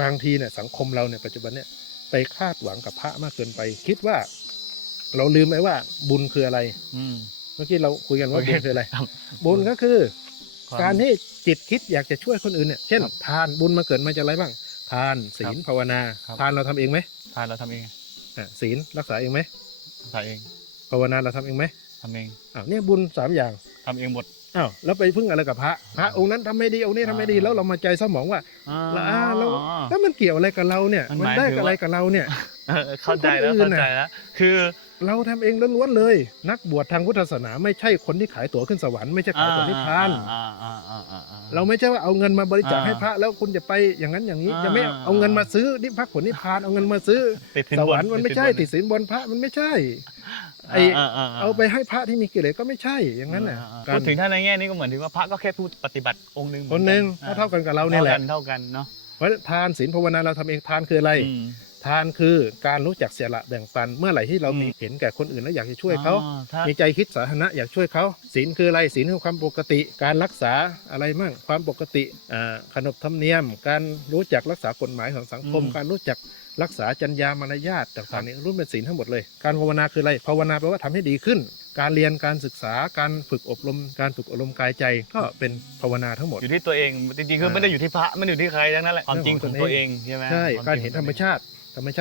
บางทีเนี่ยสังคมเราเนี่ยปัจจุบันเนี่ยไปคาดหวังกับพระมากเกินไป คิดว่า เราลืมไปว่าบุญคืออะไร อืม เมื่อกี้เราคุยกันว่าโอเคบุญคืออะไรครับบุญก็คือ ควมการที่จิตคิดอยากจะช่วยคนอื่นเนี่ยเช่นครับทานบุญมาเกิดมาจากอะไรบ้าง ทานศีลครับภาวนา ครับ ทานเราทำเองไหมทานเราทำเองอะศีลรักษาเองไหม ทำเองภาวนาเราทำเองไหมทำเอง อ้าวเนี่ยบุญสามอย่าง ทำเองหมด อ้าวแล้วไปพึ่งอะไรกับพระพระองค์นั้นทำไม่ดีองค์นี้ทำไม่ดีอ่าแล้วเรามาใจเศร้าหมองว่าแล้วอ่าแล้วอ๋อแล้วมันเกี่ยวอะไรกับเราเนี่ย มันมันหมายได้ถึงกับอะไรว่ากับเราเนี่ยเออเข้าใจแล้วคนอื่นเข้าน่ะใจแล้วคือเราทำเองล้วนๆเลย นักบวชทางพุทธศาสนาไม่ใช่คนที่ขายตั๋วขึ้นสวรรค์ไม่ใช่ขายตั๋วนิพพานอ่าอ่าอ่าอ่าอ่เราไม่ใช่ว่าเอาเงินมาบริจาคอ่าให้พระแล้วคุณจะไปอย่างนั้นอย่างนี้อ่าจะไม่เอาเงินมาซื้อนิพพานผลนิพพานเอาเงินมาซื้อติดสินสบวรรค์มันไม่ใช่สิติดนสินบนพระมันไม่ใช่บน ไอ้าาเอาไปให้พระที่มีกิเลสก็ไม่ใช่อย่างนั้นน่ะอ่าอ่าการพูดถึงถ้าในแง่นี้ก็เหมือนถึงว่าพระก็แค่ผู้ปฏิบัติองค์หนึ่งคนหนึ่งมือเท่าๆกันกับเราเนี่ยแหละเท่ากันเท่ากันเนาะเพราะทานศีลภาวนาเราทำเองทานคืออะไรอืม ทานคือการรู้จักเสียละแบ่งปัน เมื่อไหร่ที่เราอืมมีเห็นแก่คนอื่นแล้วอยากจะช่วยเขา อ๋อถ้า มีใจคิดสาธารณะอยากช่วยเขาศีลคืออะไรศีลคือความปกติ การรักษาอะไรมั่งความปกติอ่าขนบธรรมเนียม การรู้จักรักษากฎหมายของสังคม อืมการรู้จักรักษาจรรยามารยาทต่างๆนี่รุ่นเป็นศีลทั้งหมดเลย การภาวนาคืออะไรภาวนาแปลว่าทำให้ดีขึ้น การเรียนการศึกษาการฝึกอบรม การฝึกอบรมกายใจก็เป็นภาวนาทั้งหมด อยู่ที่ตัวเองจริงๆคืออ่าไม่ได้อยู่ที่พระไม่ได้อยู่ที่ใครทั้งนั้นแหละความจริงของตัวเองใช่ไหมใช่ ควการจงเห็นของธรรมตัวองชาติ ธรรมชาติ